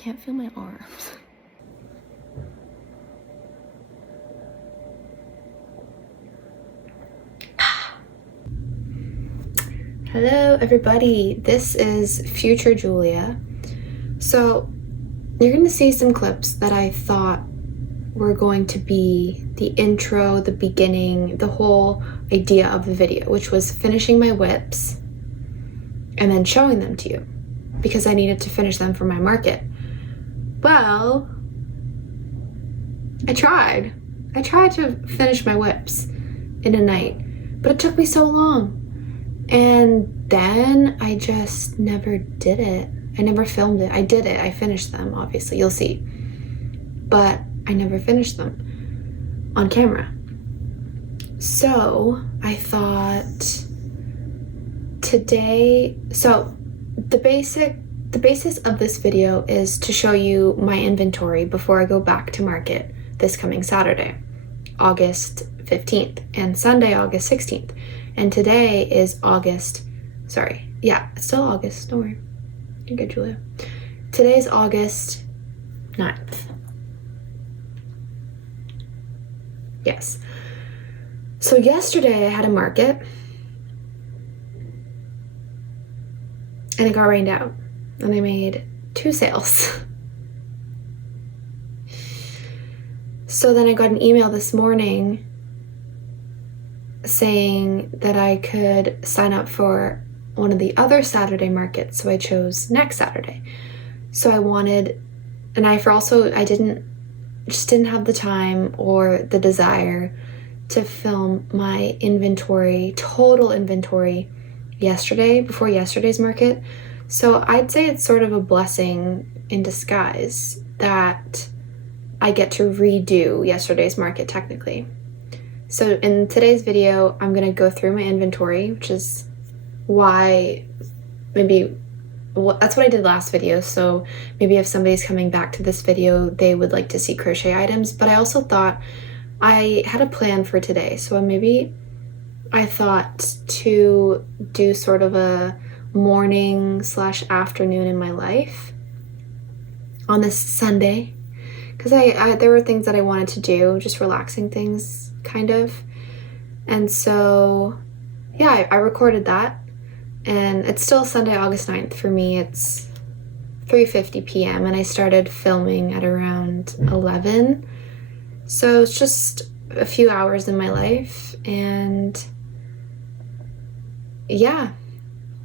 can't feel my arms. Hello everybody, this is future Julia. So you're going to see some clips that I thought were going to be the intro, the beginning, the whole idea of the video, which was finishing my whips and then showing them to you because I needed to finish them for my market. Well, I tried to finish my whips in a night, but it took me so long. And then I just never did it. I never filmed it. I did it. I finished them, obviously. You'll see. But I never finished them on camera. So I thought today, so the basis of this video is to show you my inventory before I go back to market this coming Saturday, August 15th, and Sunday, August 16th. And today is it's still August, don't worry. You're good, Julia. Today's August 9th. Yes. So yesterday I had a market and it got rained out and I made 2 sales. So then I got an email this morning saying that I could sign up for one of the other Saturday markets, so I chose next Saturday. So I didn't have the time or the desire to film my total inventory yesterday, before yesterday's market. So I'd say it's sort of a blessing in disguise that I get to redo yesterday's market technically. So in today's video, I'm going to go through my inventory, which is why that's what I did last video. So maybe if somebody's coming back to this video, they would like to see crochet items. But I also thought I had a plan for today. So maybe I thought to do sort of a morning/afternoon in my life on this Sunday. Because there were things that I wanted to do, just relaxing things, kind of. And so, yeah, I recorded that. And it's still Sunday, August 9th. For me, it's 3:50 p.m. and I started filming at around 11. So it's just a few hours in my life. And yeah,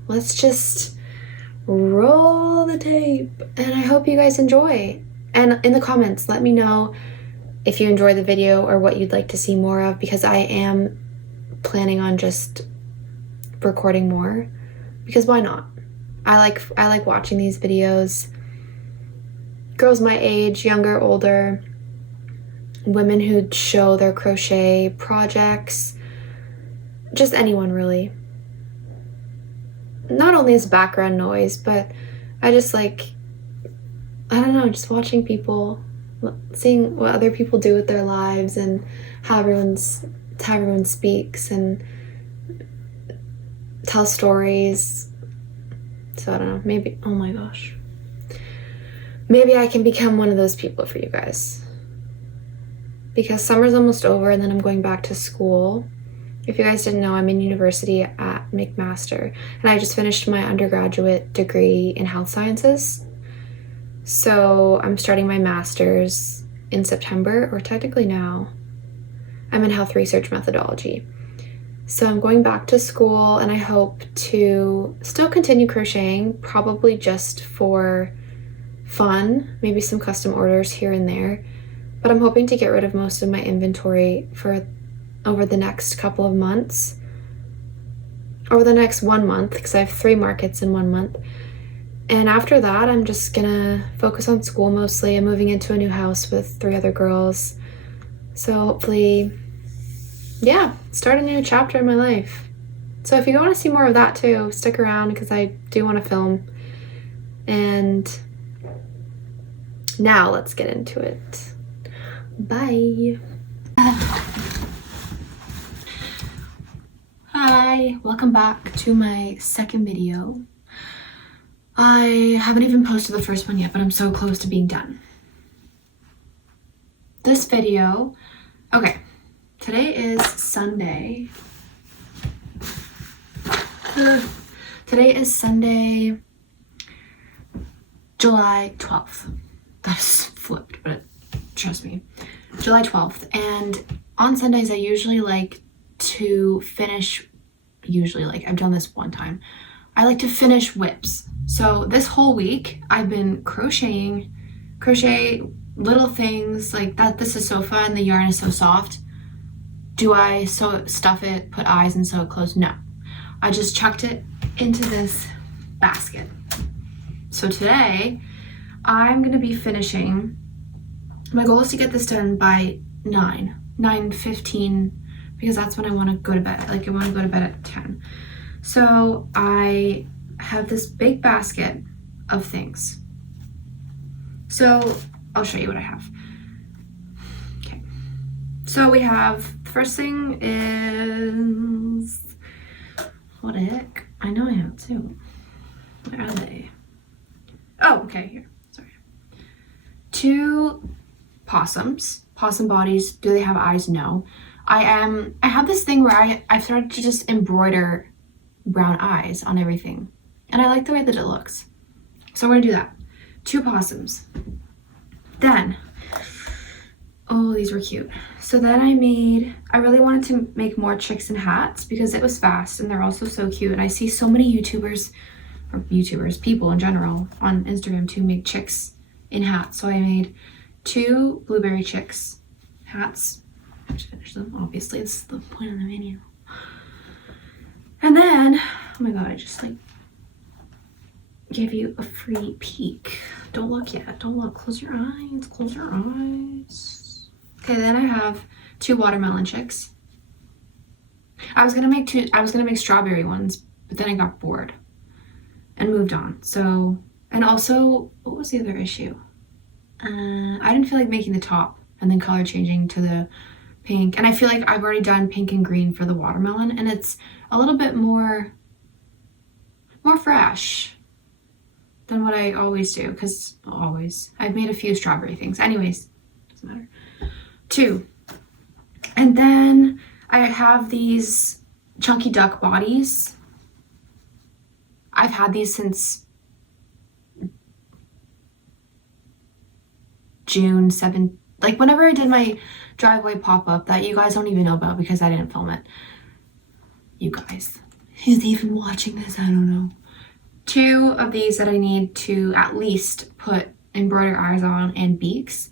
let's just roll the tape. And I hope you guys enjoy. And in the comments, let me know if you enjoy the video or what you'd like to see more of, because I am planning on just recording more, because why not? I like watching these videos. Girls my age, younger, older, women who show their crochet projects, just anyone really. Not only as background noise, but I just just watching people, seeing what other people do with their lives and how everyone speaks and tells stories. So I don't know, maybe, oh my gosh, maybe I can become one of those people for you guys, because summer's almost over and then I'm going back to school. If you guys didn't know, I'm in university at McMaster and I just finished my undergraduate degree in health sciences. So I'm starting my master's in September, or technically now. I'm in health research methodology. So I'm going back to school and I hope to still continue crocheting, probably just for fun, maybe some custom orders here and there. But I'm hoping to get rid of most of my inventory for over the next couple of months, over the next 1 month, because I have 3 markets in 1 month. And after that, I'm just gonna focus on school mostly. I'm moving into a new house with 3 other girls. So hopefully, yeah, start a new chapter in my life. So if you want to see more of that too, stick around because I do want to film. And now let's get into it. Bye. Hi, welcome back to my second video. I haven't even posted the first one yet, but I'm so close to being done. This video, okay, today is Sunday. Today is Sunday, July 12th. That's flipped, but trust me. July 12th. And on Sundays, I usually like to finish, I've done this one time. I like to finish whips. So this whole week, I've been crochet little things like that. This is so fun. The yarn is so soft. Do I stuff it, put eyes and sew it closed? No. I just chucked it into this basket. So today, I'm gonna be finishing. My goal is to get this done by 9:15, because that's when I want to go to bed. Like I want to go to bed at 10. So I have this big basket of things. So I'll show you what I have. Okay. So we have, the first thing is, what the heck? I know I have two. Where are they? Oh, okay, here. Sorry. 2 possums. Possum bodies. Do they have eyes? No. I have this thing where I've started to just embroider brown eyes on everything. And I like the way that it looks. So we're gonna do that. 2 possums. Then, oh, these were cute. So then I really wanted to make more chicks in hats because it was fast and they're also so cute. And I see so many people in general on Instagram to make chicks in hats. So I made 2 blueberry chicks hats. I have to finish them, obviously. This is the point of the video. And then, oh my god, I just like gave you a free peek. Don't look yet. Don't look. Close your eyes. Close your eyes. Okay, then I have 2 watermelon chicks. I was gonna make strawberry ones, but then I got bored and moved on. So, and also, what was the other issue? I didn't feel like making the top and then color changing to the pink. And I feel like I've already done pink and green for the watermelon, and it's a little bit more fresh than what I always do, because I've made a few strawberry things. Anyways, doesn't matter. 2. And then I have these chunky duck bodies. I've had these since June 7th. Like whenever I did my driveway pop-up that you guys don't even know about because I didn't film it. You guys, who's even watching this? I don't know. 2 of these that I need to at least put embroidered eyes on and beaks.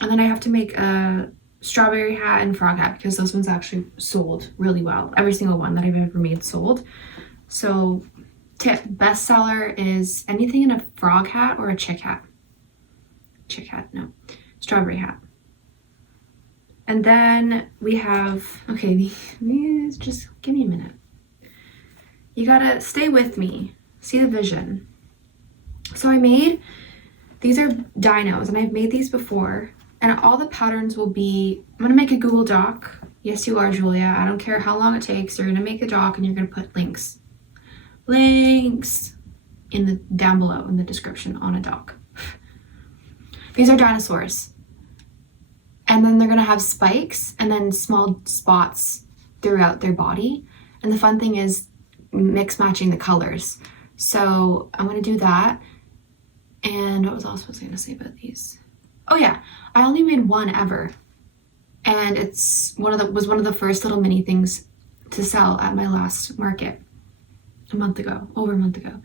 And then I have to make a strawberry hat and frog hat because those ones actually sold really well. Every single one that I've ever made sold. So tip, bestseller is anything in a frog hat or a chick hat. Chick hat, no. Strawberry hat. And then we have, okay, these, just give me a minute. You gotta stay with me, see the vision. So these are dinos, and I've made these before, and all the patterns will be, I'm gonna make a Google Doc. Yes, you are, Julia. I don't care how long it takes. You're gonna make a doc and you're gonna put links down below in the description on a doc. These are dinosaurs. And then they're gonna have spikes and then small spots throughout their body. And the fun thing is mix matching the colors. So I'm gonna do that. And what else was I gonna say about these? Oh yeah, I only made one ever. And it's was one of the first little mini things to sell at my last market over a month ago.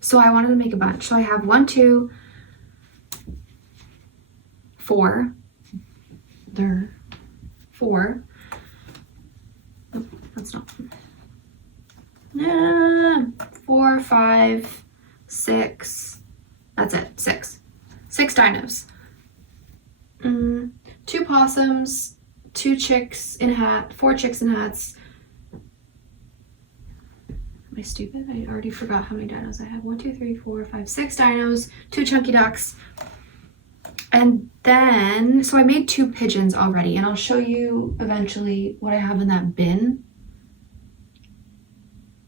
So I wanted to make a bunch. So I have 1, 2, 4. There. 4. Oh, that's not. 4, 5, 6. That's it. 6. 6 dinos. 2 possums, 2 chicks in a hat, 4 chicks in hats. Am I stupid? I already forgot how many dinos I have. 1, 2, 3, 4, 5, 6 dinos, 2 chunky ducks. And then, so I made 2 pigeons already, and I'll show you eventually what I have in that bin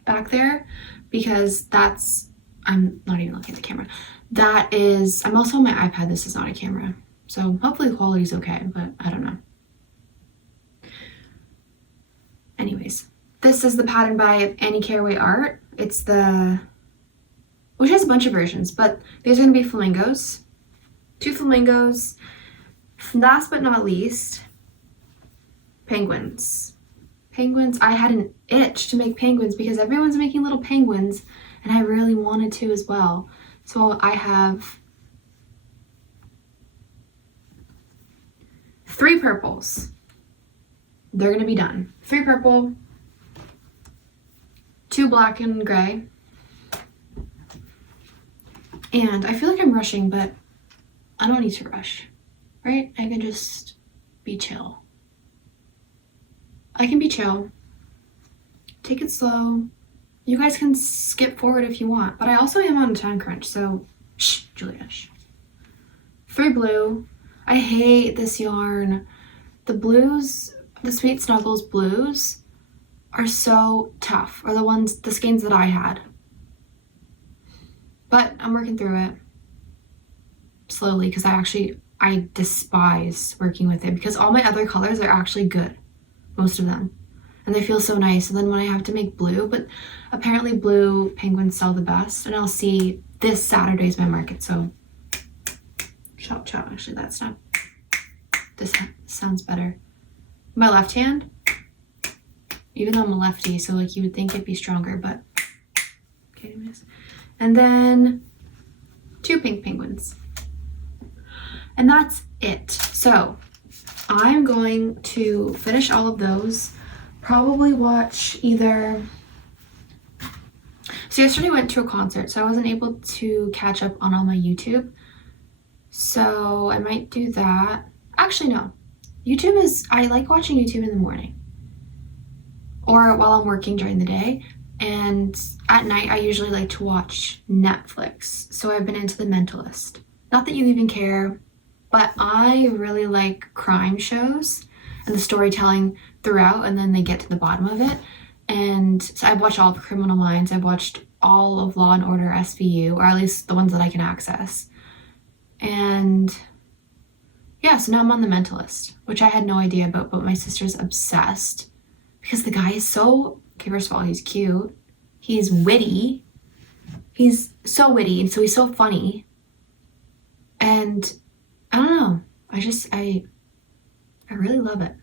back there, because I'm not even looking at the camera. That is, I'm also on my iPad. This is not a camera. So hopefully the quality's okay, but I don't know. Anyways, this is the pattern by Annie Caraway Art. It's the, which has a bunch of versions, but these are gonna be flamingos. 2 flamingos. Last but not least, penguins. Penguins, I had an itch to make penguins because everyone's making little penguins and I really wanted to as well. So I have 3 purples. They're gonna be done. 3 purple, 2 black and gray. And I feel like I'm rushing, but I don't need to rush, right? I can just be chill. I can be chill. Take it slow. You guys can skip forward if you want, but I also am on a time crunch, so shh, Julia, shh. 3 blue. I hate this yarn. The blues, the Sweet Snuggles blues are so tough, or the skeins that I had. But I'm working through it slowly because I despise working with it because all my other colors are actually good, most of them, and they feel so nice. And then when I have to make blue, but apparently blue penguins sell the best, and I'll see this Saturday's my market, so chop chop. Actually, that's not, this sounds better. My left hand, even though I'm a lefty, so like you would think it'd be stronger, but okay, anyways. And then 2 pink penguins. And that's it. So I'm going to finish all of those, probably watch either, so yesterday I went to a concert, so I wasn't able to catch up on all my YouTube. So I might do that. Actually, no. YouTube is, I like watching YouTube in the morning or while I'm working during the day. And at night, I usually like to watch Netflix. So I've been into The Mentalist. Not that you even care, but I really like crime shows and the storytelling throughout, and then they get to the bottom of it. And so I've watched all of Criminal Minds. I've watched all of Law and Order SVU, or at least the ones that I can access. And yeah, so now I'm on The Mentalist, which I had no idea about, but my sister's obsessed because the guy is so, okay, first of all, he's cute. He's witty. He's so witty, and so he's so funny. And I don't know. I really love it.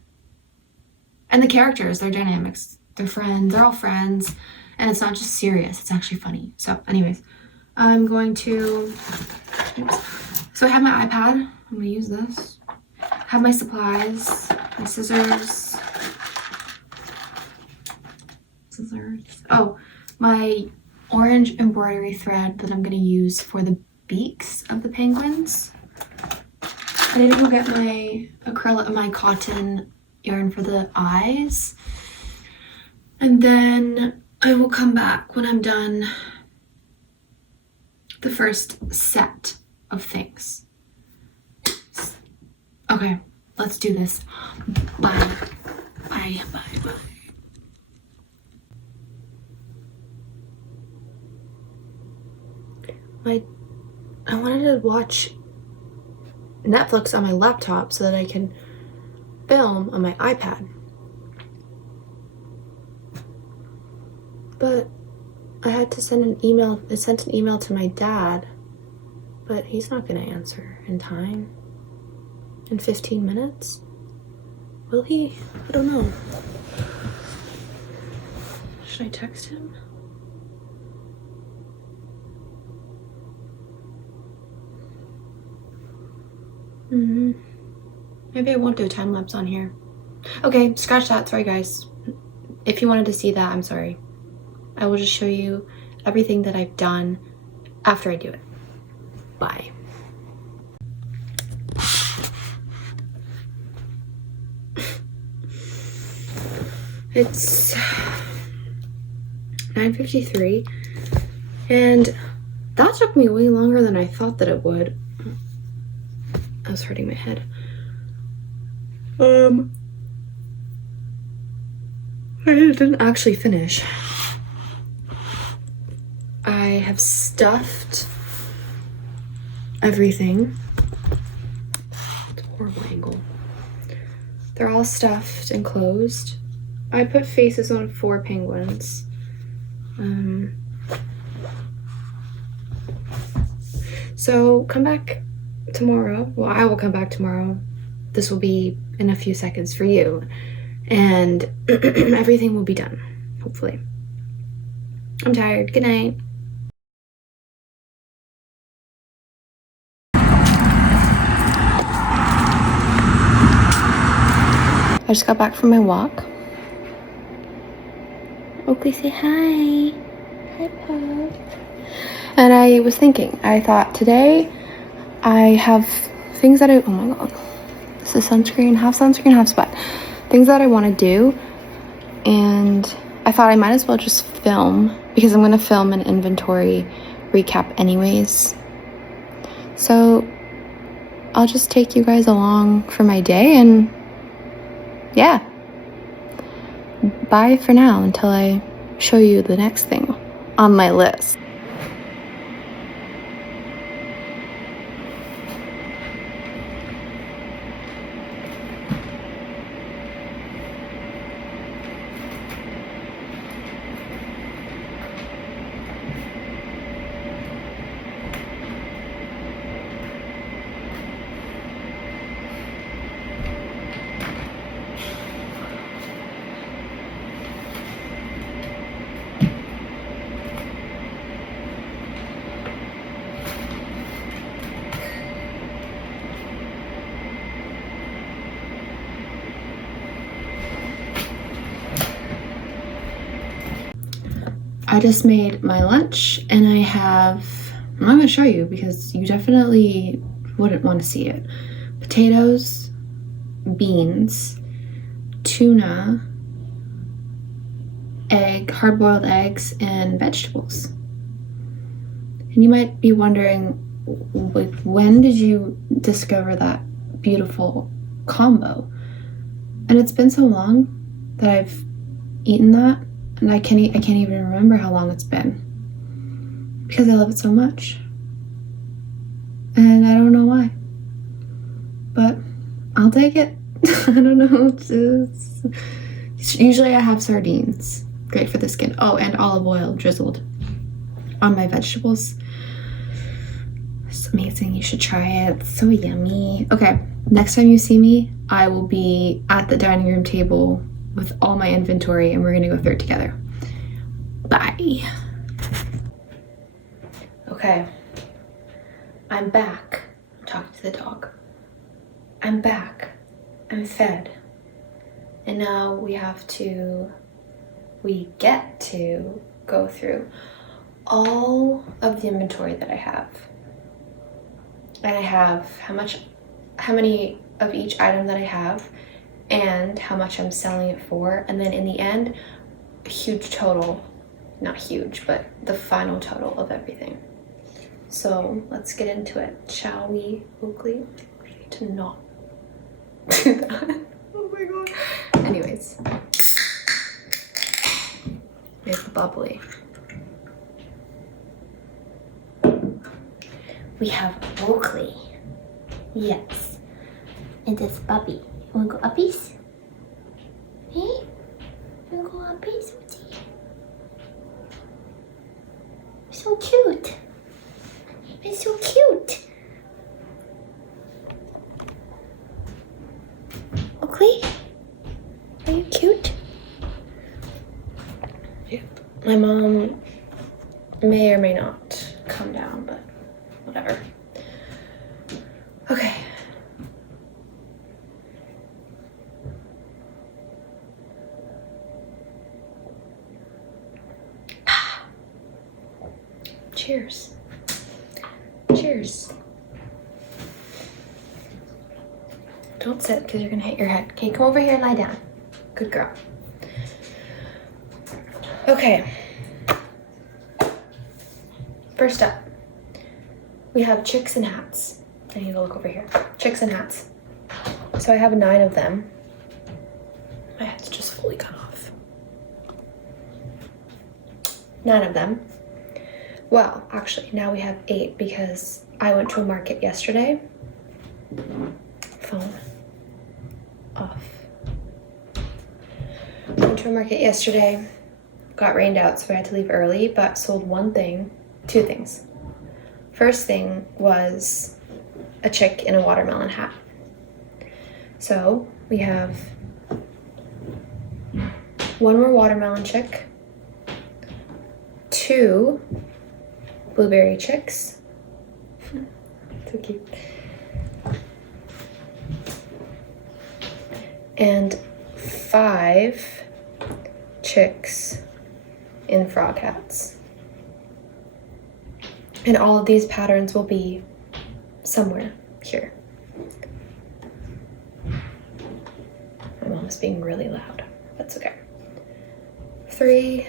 And the characters, their dynamics, they're friends, they're all friends, and it's not just serious, it's actually funny. So anyways, I'm going to, so I have my iPad. I'm gonna use this. Have my supplies, my scissors. Oh, my orange embroidery thread that I'm gonna use for the beaks of the penguins. I need to go get my acrylic, my cotton yarn for the eyes. And then I will come back when I'm done the first set of things. Okay, let's do this. Bye. Bye, bye, bye. I wanted to watch Netflix on my laptop so that I can film on my iPad. But I had to send an email. I sent an email to my dad, but he's not going to answer in time. In 15 minutes? Will he? I don't know. Should I text him? Maybe I won't do a time lapse on here. Okay, scratch that. Sorry, guys. If you wanted to see that, I'm sorry. I will just show you everything that I've done after I do it. Bye. It's 9:53, and that took me way longer than I thought that it would. I was hurting my head. I didn't actually finish. I have I've stuffed everything. It's a horrible angle. They're all stuffed and closed. I put faces on 4 penguins. So come back tomorrow. Well, I will come back tomorrow. This will be in a few seconds for you. And everything will be done, hopefully. I'm tired. Good night. I just got back from my walk. Oakley, say hi. Hi, Pop. And I was thinking, I thought today I have things that oh my god. This is sunscreen, half sweat. Things that I want to do. And I thought I might as well just film, because I'm going to film an inventory recap anyways. So I'll just take you guys along for my day, and yeah. Bye for now until I show you the next thing on my list. I just made my lunch, and I'm not going to show you because you definitely wouldn't want to see it. Potatoes, beans, tuna, hard-boiled eggs, and vegetables. And you might be wondering, like, when did you discover that beautiful combo? And it's been so long that I've eaten that, and I can't even remember how long it's been, because I love it so much. And I don't know why, but I'll take it. I don't know. Usually I have sardines, great for the skin. Oh, and olive oil drizzled on my vegetables. It's amazing. You should try it. It's so yummy. Okay, next time you see me, I will be at the dining room table with all my inventory, and we're gonna go through it together. Bye. Okay, I'm back. I'm talking to the dog. I'm back. I'm fed. And now we get to go through all of the inventory that I have. And I have how many of each item that I have, and how much I'm selling it for, and then in the end, a huge total, not huge, but the final total of everything. So let's get into it, shall we, Oakley? We need to not do that. Oh my god. Anyways, it's bubbly. We have Oakley. Yes. And this puppy. Wanna go uppies? Hey? Wanna go uppies? So cute. It's so cute. Oakley? Are you cute? Yeah. My mom may or may not come down, but whatever. Okay. Cheers. Cheers. Don't sit because you're gonna hit your head. Okay, come over here and lie down. Good girl. Okay. First up, we have chicks and hats. I need to look over here. Chicks and hats. So I have 9 of them. My hat's just fully cut off. 9 of them. Well, actually, now we have 8 because I went to a market yesterday. Phone off. Went to a market yesterday, got rained out, so we had to leave early, but sold two things. First thing was a chick in a watermelon hat. So we have one more watermelon chick, 2 blueberry chicks. So cute. And 5 chicks in frog hats. And all of these patterns will be somewhere here. My mom is being really loud. That's okay. 3,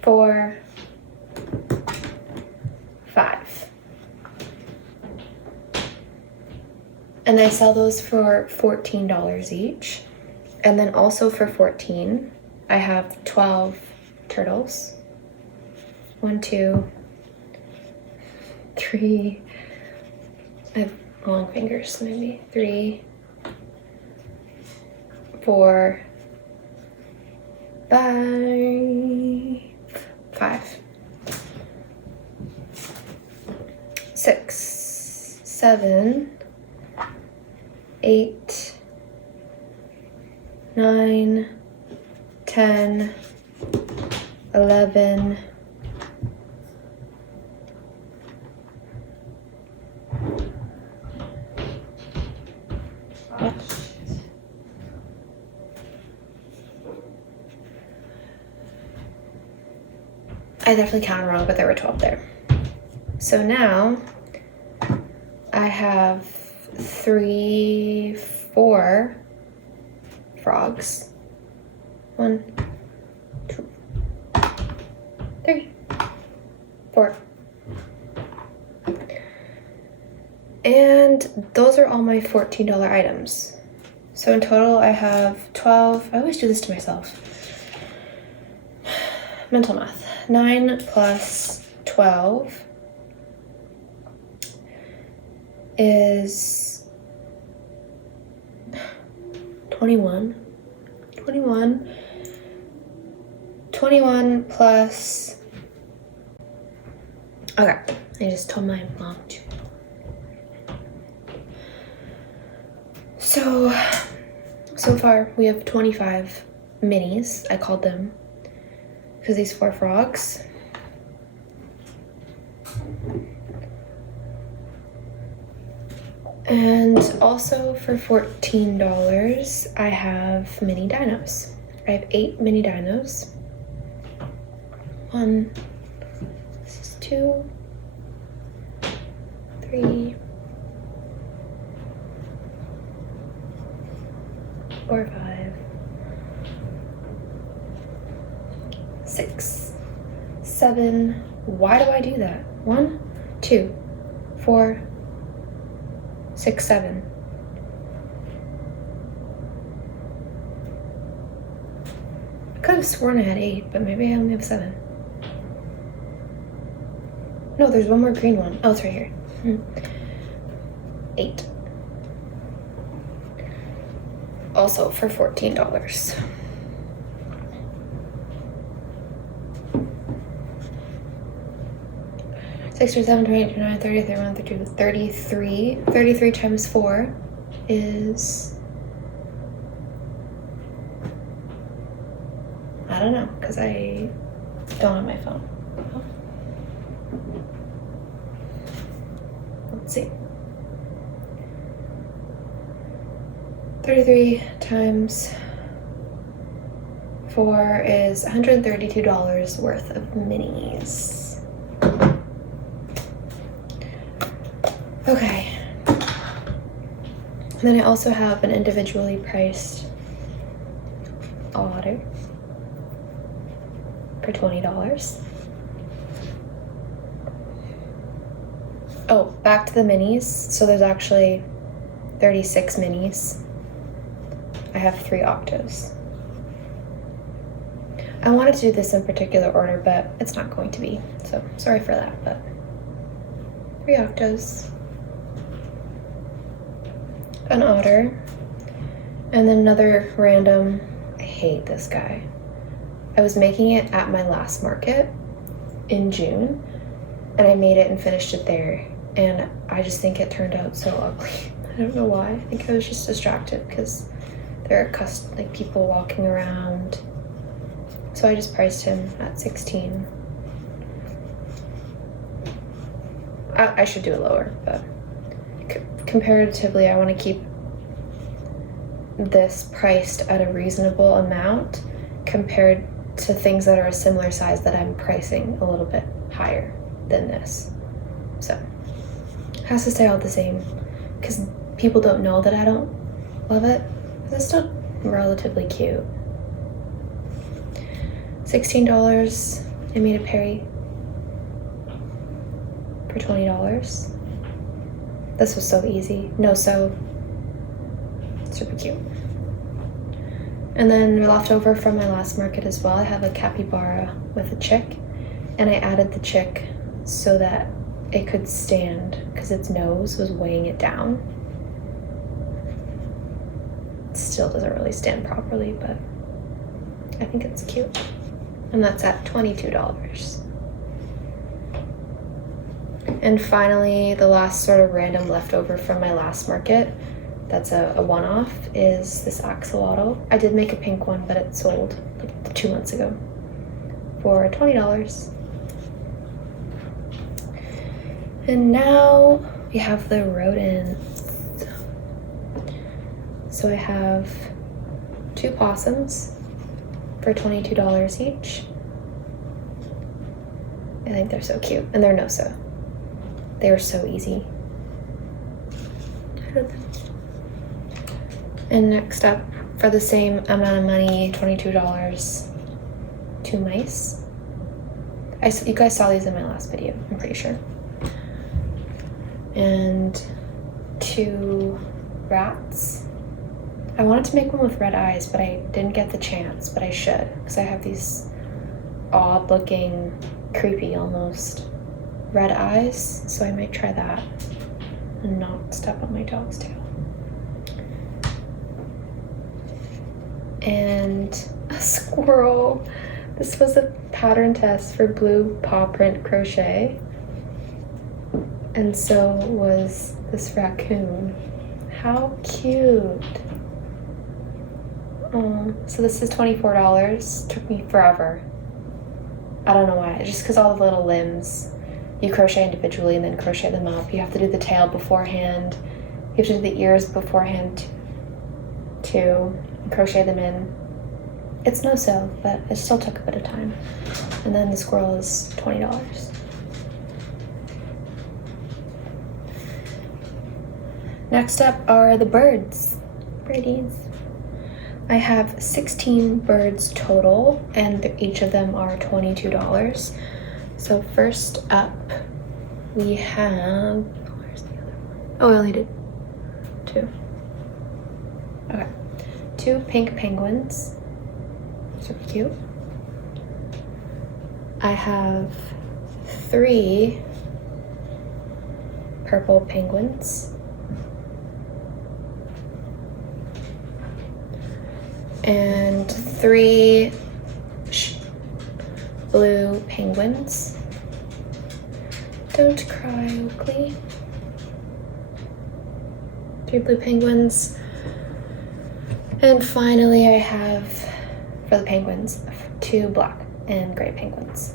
4, 5. And I sell those for $14 each. And then also for $14, I have 12 turtles. 1, 2, 3. I have long fingers, so maybe 3, 4, 5, 6, 7, 8, 9, 10, 11, 'Cause I definitely counted wrong, but there were 12 there. So now I have 3, 4 frogs. 1, 2, 3, 4. And those are all my $14 items. So in total I have 12. I always do this to myself. Mental math. 9 plus 12 is 21. 21 plus... Okay, I just told my mom to. So far we have 25 minis, I called them, because these 4 frogs. And also for $14, I have mini dinos. I have 8 mini dinos. 1, this is 2, 3, 4, 5, 6, 7. Why do I do that? 1, 2, 4, 6, 7. I could have sworn I had 8, but maybe I only have 7. No, there's one more green one. Oh, it's right here. 8. Also for $14. Six, 7, 28, 29, 30, 31, 32, 33. 33 times 4 is... I don't know, because I don't have my phone. Oh. Let's see. 33 times 4 is $132 worth of minis. Okay. And then I also have an individually priced otter for $20. Oh, back to the minis. So there's actually 36 minis. I have 3 octos. I wanted to do this in particular order, but it's not going to be. So sorry for that, but 3 octos, an otter, and then another random. I hate this guy. I was making it at my last market in June, and I made it and finished it there, and I just think it turned out so ugly. I don't know why. I think I was just distracted because there are like people walking around. So I just priced him at 16. I should do it lower, but comparatively, I want to keep this priced at a reasonable amount compared to things that are a similar size that I'm pricing a little bit higher than this. So it has to stay all the same because people don't know that I don't love it. It's still relatively cute. $16. I made a Perry for $20. This was so easy. No sew. Super cute. And then left over from my last market as well, I have a capybara with a chick, and I added the chick so that it could stand because its nose was weighing it down. It still doesn't really stand properly, but I think it's cute. And that's at $22. And finally, the last sort of random leftover from my last market, that's a one-off, is this axolotl. I did make a pink one, but it sold like 2 months ago for $20. And now we have the rodents. So I have 2 possums for $22 each. I think they're so cute, and they're no-sew. They were so easy. And next up, for the same amount of money, $22, 2 mice. You guys saw these in my last video, I'm pretty sure. And 2 rats. I wanted to make one with red eyes, but I didn't get the chance, but I should, because I have these odd looking, creepy almost, red eyes, so I might try that and not step on my dog's tail. And a squirrel. This was a pattern test for blue paw print crochet, and so was this raccoon. How cute. Oh, so this is $24. Took me forever. I don't know why, just because all the little limbs you crochet individually and then crochet them up. You have to do the tail beforehand. You have to do the ears beforehand too. Crochet them in. It's no sew, but it still took a bit of time. And then the squirrel is $20. Next up are the birds. Birdies. I have 16 birds total, and each of them are $22. So first up, we have, where's the other one? Oh, I only did 2. Okay. 2 pink penguins. Super cute. I have 3 purple penguins. And 3 blue penguins. Don't cry, Oakley. 3 blue penguins. And finally, I have, for the penguins, 2 black and gray penguins.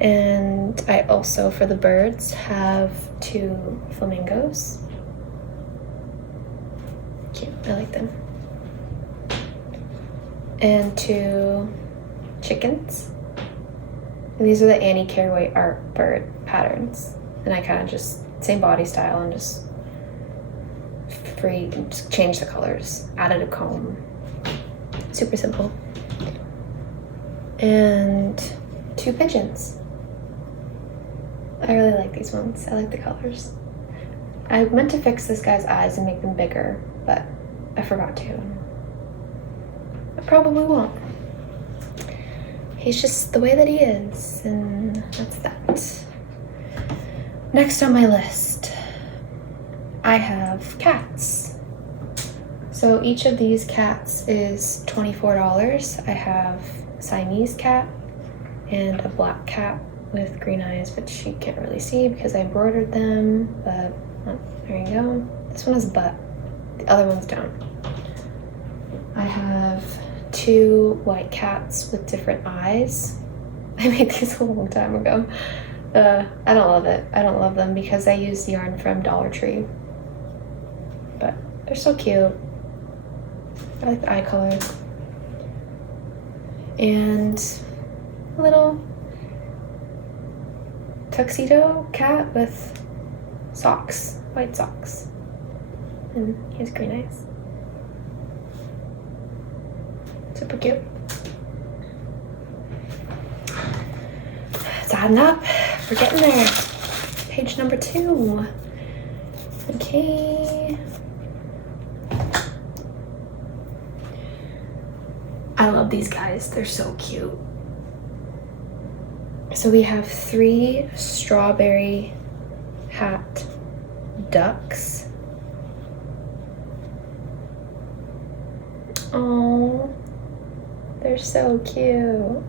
And I also, for the birds, have 2 flamingos. Cute, I like them. And 2 chickens. And these are the Annie Carraway art bird patterns. And I kind of just, same body style, and just change the colors, added a comb. Super simple. And 2 pigeons. I really like these ones. I like the colors. I meant to fix this guy's eyes and make them bigger, but I forgot to. I probably won't. He's just the way that he is, and that's that. Next on my list, I have cats. So each of these cats is $24. I have a Siamese cat and a black cat with green eyes, but you can't really see because I embroidered them, but oh, there you go. This one has a butt, the other ones don't. I have 2 white cats with different eyes. I made these a long time ago. I don't love it. I don't love them because I used yarn from Dollar Tree. But they're so cute. I like the eye color. And a little tuxedo cat with socks, white socks. And he has green eyes. Super cute. It's adding up. We're getting there. Page number 2. Okay. I love these guys. They're so cute. So we have 3 strawberry hat ducks. Oh, they're so cute.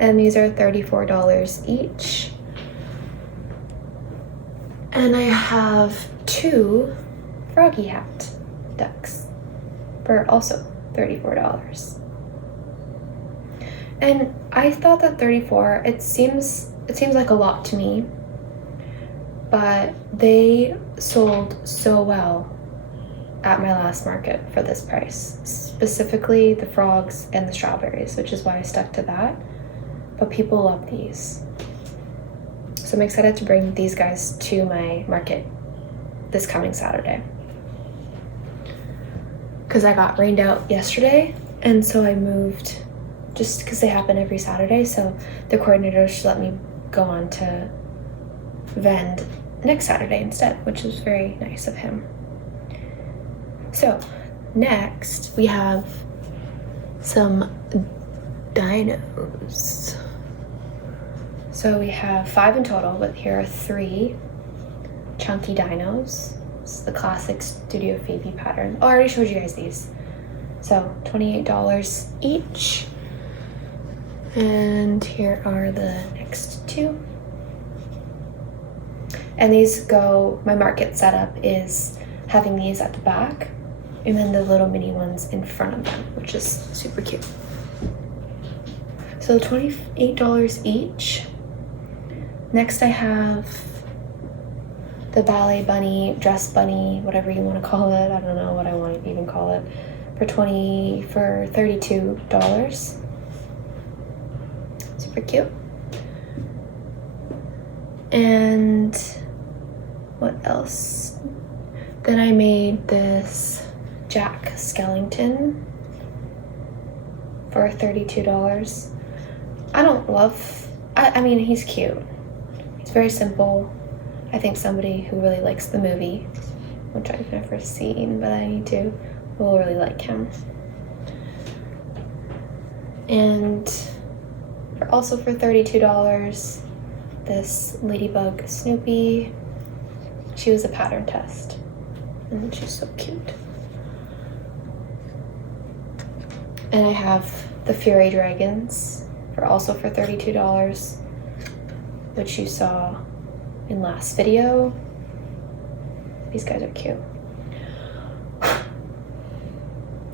And these are $34 each. And I have 2 froggy hat ducks for also $34. And I thought that 34, it seems like a lot to me, but they sold so well at my last market for this price, specifically the frogs and the strawberries, which is why I stuck to that. But people love these. So I'm excited to bring these guys to my market this coming Saturday. Because I got rained out yesterday, and so I moved just because they happen every Saturday. So the coordinator should let me go on to vend next Saturday instead, which was very nice of him. So next we have some dinos. So we have 5 in total, but here are 3 chunky dinos. This is the classic Studio Phoebe pattern. Oh, I already showed you guys these. So $28 each. And here are the next 2. And these go, my market setup is having these at the back and then the little mini ones in front of them, which is super cute. So $28 each. Next I have the ballet bunny, dress bunny, whatever you want to call it. I don't know what I want to even call it. For $32. Super cute. And what else? Then I made this Jack Skellington for $32. I mean, he's cute. He's very simple. I think somebody who really likes the movie, which I've never seen, but I need to, will really like him. And also for $32, this Ladybug Snoopy. She was a pattern test, and she's so cute. And I have the Fury Dragons for $32, which you saw in last video. These guys are cute.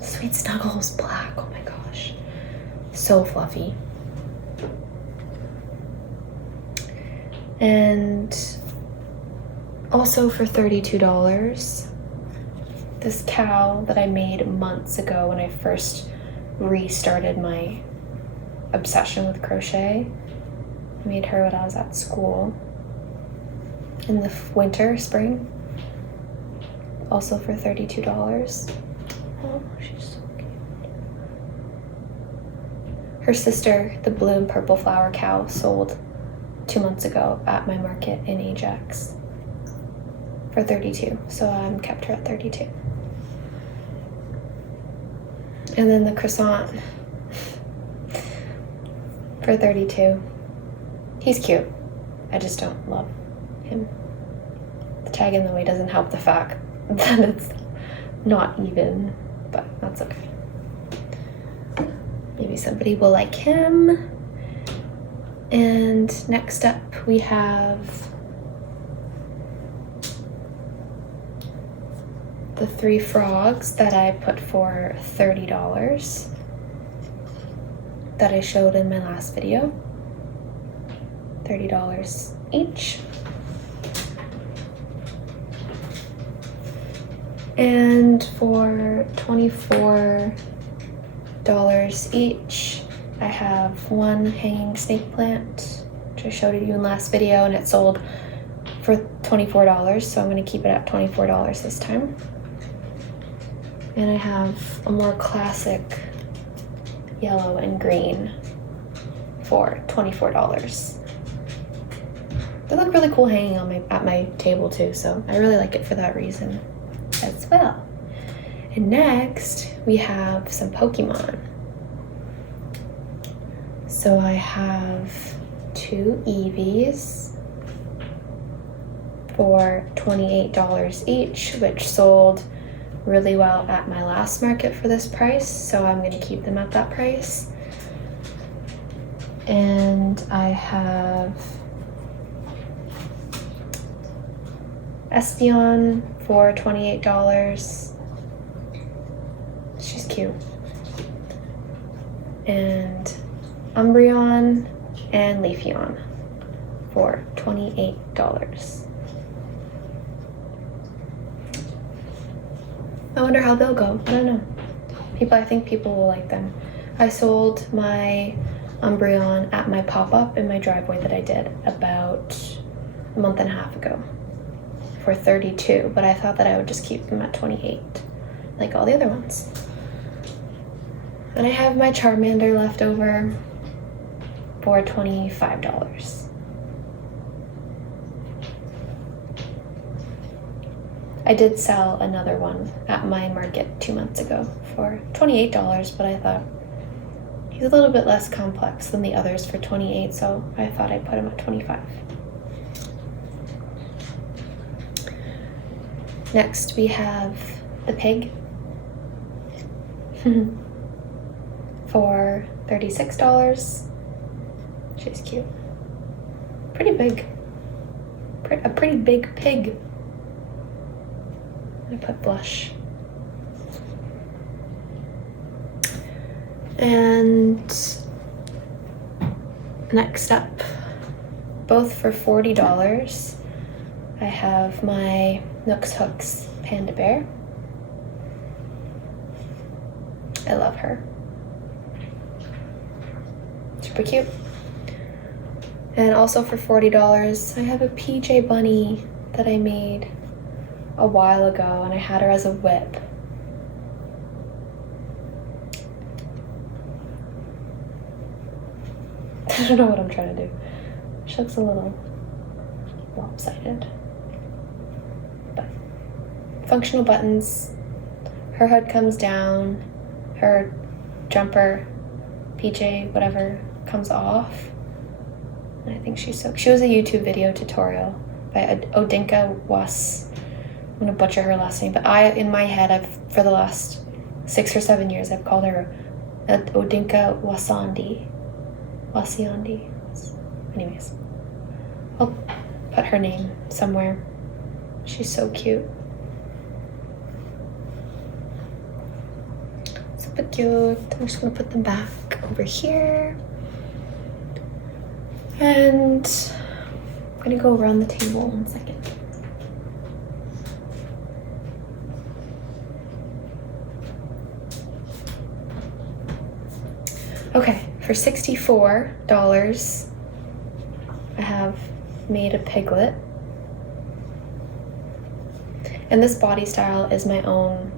Sweet Snuggles Black, oh my gosh. So fluffy. And also for $32, this cow that I made months ago when I first restarted my obsession with crochet. I made her when I was at school in the spring, also for $32. Oh, she's so cute. Her sister, the blue and purple flower cow, sold 2 months ago at my market in Ajax for $32, so I kept her at $32. And then the croissant for $32. He's cute. I just don't love him. The tag in the way doesn't help the fact that it's not even, but that's okay. Maybe somebody will like him. And next up we have the 3 frogs that I put for $30 that I showed in my last video. $30 each. And for $24 each, I have one hanging snake plant, which I showed you in last video, and it sold for $24, so I'm going to keep it at $24 this time. And I have a more classic yellow and green for $24. They look really cool hanging on at my table too, so I really like it for that reason as well. And next we have some Pokemon. So I have 2 Eevees for $28 each, which sold really well at my last market for this price, so I'm going to keep them at that price. And I have Espeon for $28. She's cute. And Umbreon and Leafeon for $28. I wonder how they'll go. I don't know. I think people will like them. I sold my Umbreon at my pop-up in my driveway that I did about a month and a half ago for $32, but I thought that I would just keep them at $28, like all the other ones. And I have my Charmander left over for $25. I did sell another one at my market 2 months ago for $28, but I thought he's a little bit less complex than the others for $28, so I thought I'd put him at $25. Next we have the pig for $36. She's cute. Pretty big. A pretty big pig. I put blush. And next up, both for $40, I have my Nooks Hooks Panda Bear. I love her. Super cute. And also for $40, I have a PJ Bunny that I made a while ago, and I had her as a whip. I don't know what I'm trying to do. She looks a little lopsided. But functional buttons. Her hood comes down. Her jumper, PJ, whatever, comes off. And I think she was a YouTube video tutorial by Odinka Was. I'm gonna butcher her last name, but in my head, for the last 6 or 7 years, I've called her Odinka Wasandi. Anyways, I'll put her name somewhere. She's so cute. Super cute. I'm just gonna put them back over here. And I'm gonna go around the table 1 second. Okay, for $64, I have made a piglet. And this body style is my own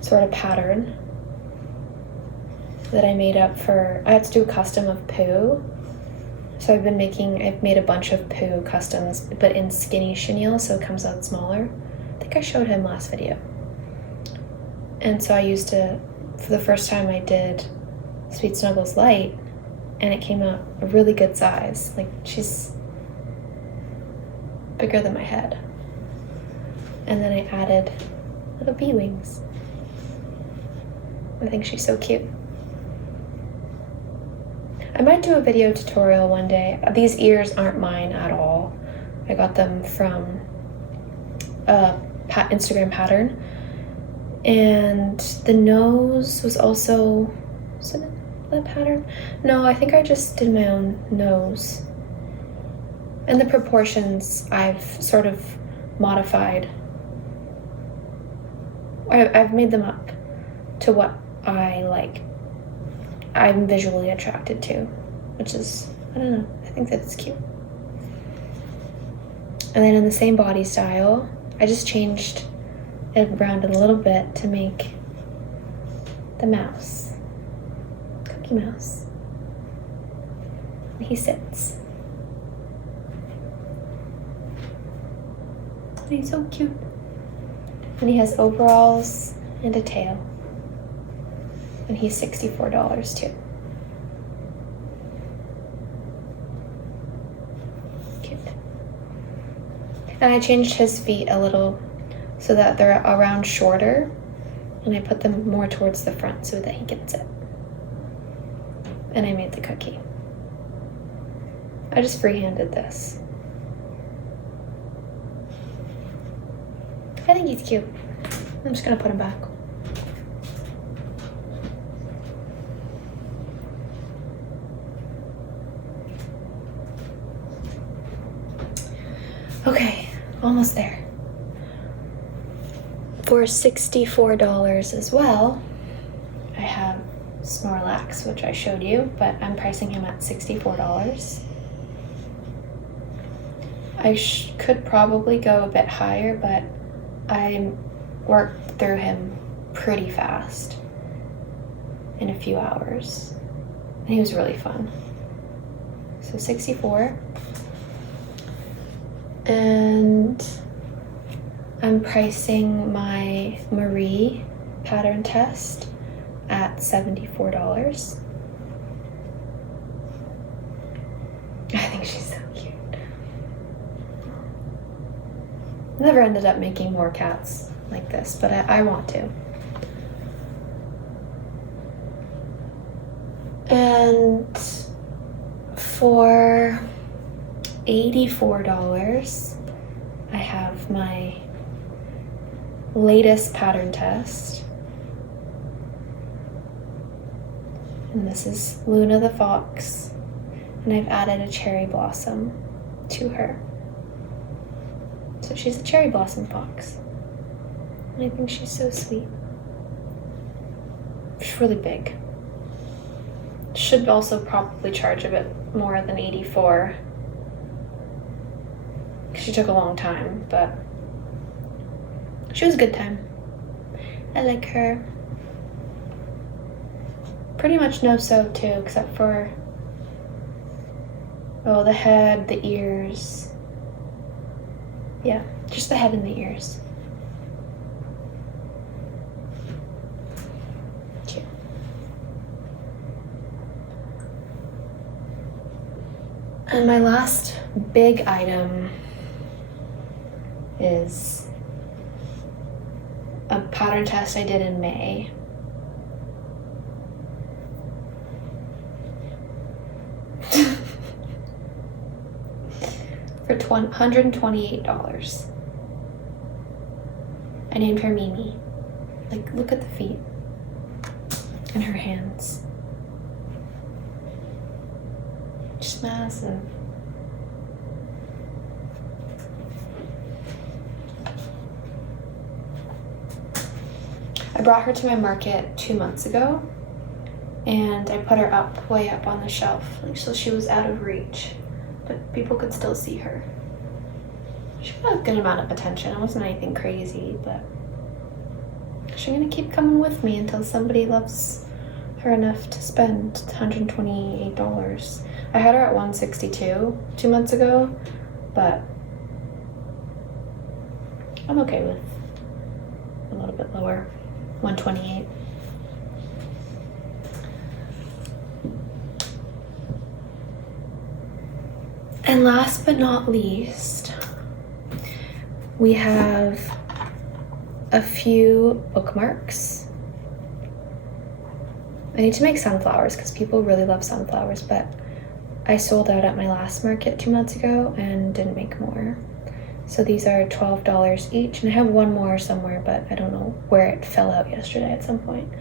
sort of pattern that I made up for, I had to do a custom of Pooh. So I've made a bunch of Pooh customs, but in skinny chenille, so it comes out smaller. I think I showed him last video. And so I used a for the first time I did Sweet Snuggles Light, and it came out a really good size. Like, she's bigger than my head. And then I added little bee wings. I think she's so cute. I might do a video tutorial one day. These ears aren't mine at all. I got them from a Instagram pattern. And the nose was also, was it that pattern? No, I think I just did my own nose. And the proportions I've sort of modified. I've made them up to what I like. I'm visually attracted to, which is, I don't know, I think that it's cute. And then in the same body style, I just changed it around a little bit to make the mouse, Cookie Mouse. And he sits. And he's so cute. And he has overalls and a tail. And he's $64 too. Cute. And I changed his feet a little so that they're around shorter, and I put them more towards the front so that he can sit. And I made the cookie. I just freehanded this. I think he's cute. I'm just gonna put him back. Okay, almost there. For $64 as well, I have Snorlax, which I showed you, but I'm pricing him at $64. I could probably go a bit higher, but I worked through him pretty fast in a few hours, and he was really fun. So $64. And I'm pricing my Marie pattern test at $74. I think she's so cute. Never ended up making more cats like this, but I want to. And for $84, I have my latest pattern test. And this is Luna the Fox. And I've added a cherry blossom to her. So she's a cherry blossom fox. And I think she's so sweet. She's really big. Should also probably charge a bit more than $84. She took a long time, but she was a good time. I like her. Pretty much no sew too, except for, oh, the head, the ears. Yeah, just the head and the ears. Cute. And my last big item is a pattern test I did in May. For $128. I named her Mimi. Like, look at the feet and her hands. Just massive. I brought her to my market 2 months ago, and I put her up, way up on the shelf, like, so she was out of reach, but people could still see her. She got a good amount of attention. It wasn't anything crazy, but she's gonna keep coming with me until somebody loves her enough to spend $128. I had her at $162 2 months ago, but I'm okay with a little bit lower. $128. And last but not least, we have a few bookmarks. I need to make sunflowers because people really love sunflowers, but I sold out at my last market 2 months ago and didn't make more. So these are $12 each, and I have one more somewhere, but I don't know where it fell out yesterday at some point.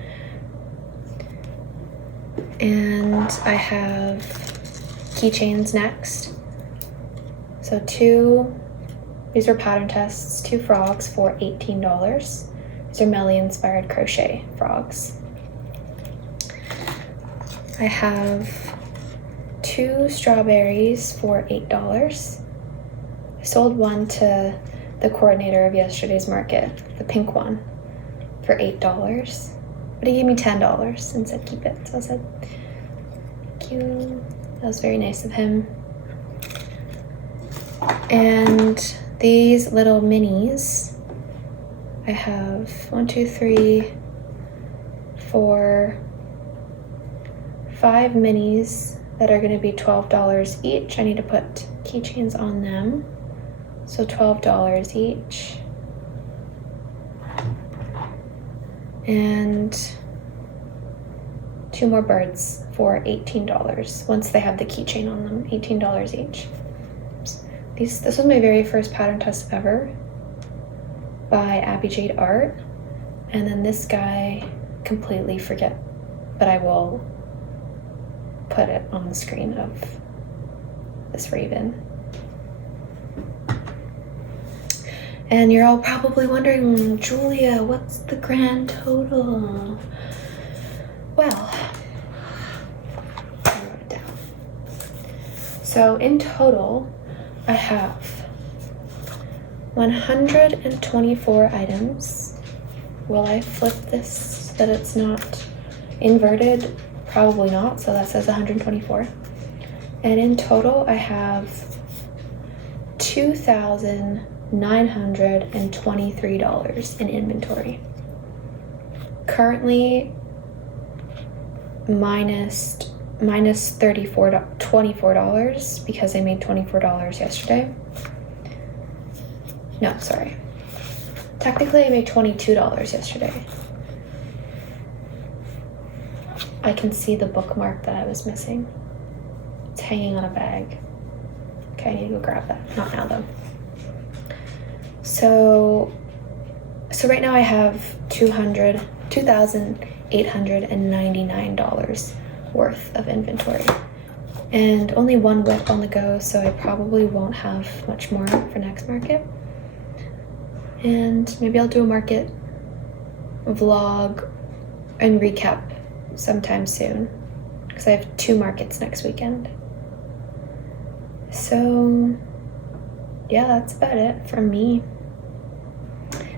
And I have keychains next. So these are pattern tests, 2 frogs for $18. These are Melly inspired crochet frogs. I have 2 strawberries for $8. I sold one to the coordinator of yesterday's market, the pink one, for $8. But he gave me $10 and said keep it. So I said, thank you. That was very nice of him. And these little minis, I have 1, 2, 3, 4, 5 minis that are going to be $12 each. I need to put keychains on them. So $12 each. And 2 more birds for $18 once they have the keychain on them, $18 each. This was my very first pattern test ever by Abby Jade Art. And then this guy, completely forget, but I will put it on the screen of this raven. And you're all probably wondering, Julia, what's the grand total? Well, I wrote it down. So in total, I have 124 items. Will I flip this so that it's not inverted? Probably not, so that says 124. And in total, I have $2,923 in inventory. Currently, minus $24 because I made $24 yesterday. No, sorry. Technically, I made $22 yesterday. I can see the bookmark that I was missing. It's hanging on a bag. Okay, I need to go grab that. Not now, though. So right now I have $2,899 worth of inventory. And only 1 whip on the go, so I probably won't have much more for next market. And maybe I'll do a market vlog and recap sometime soon because I have 2 markets next weekend. So yeah, that's about it from me.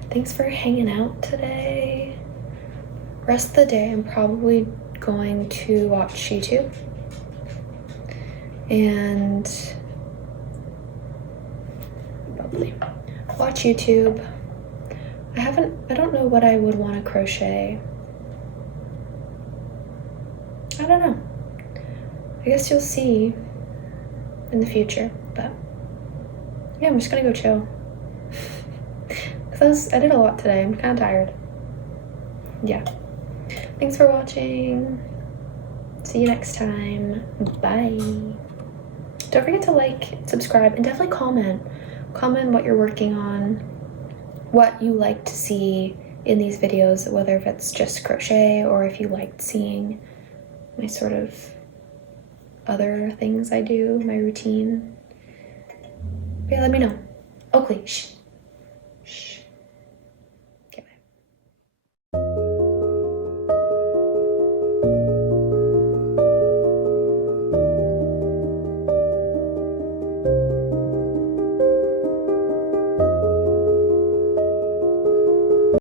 Thanks for hanging out today. Rest of the day I'm probably going to watch YouTube and probably watch YouTube. I don't know what I would want to crochet. I don't know. I guess you'll see in the future, but yeah, I'm just gonna go chill. Because I did a lot today. I'm kind of tired. Yeah. Thanks for watching. See you next time. Bye. Don't forget to like, subscribe, and definitely comment. Comment what you're working on, what you like to see in these videos, whether if it's just crochet or if you liked seeing my sort of other things I do, my routine. But yeah, let me know. Oh, please.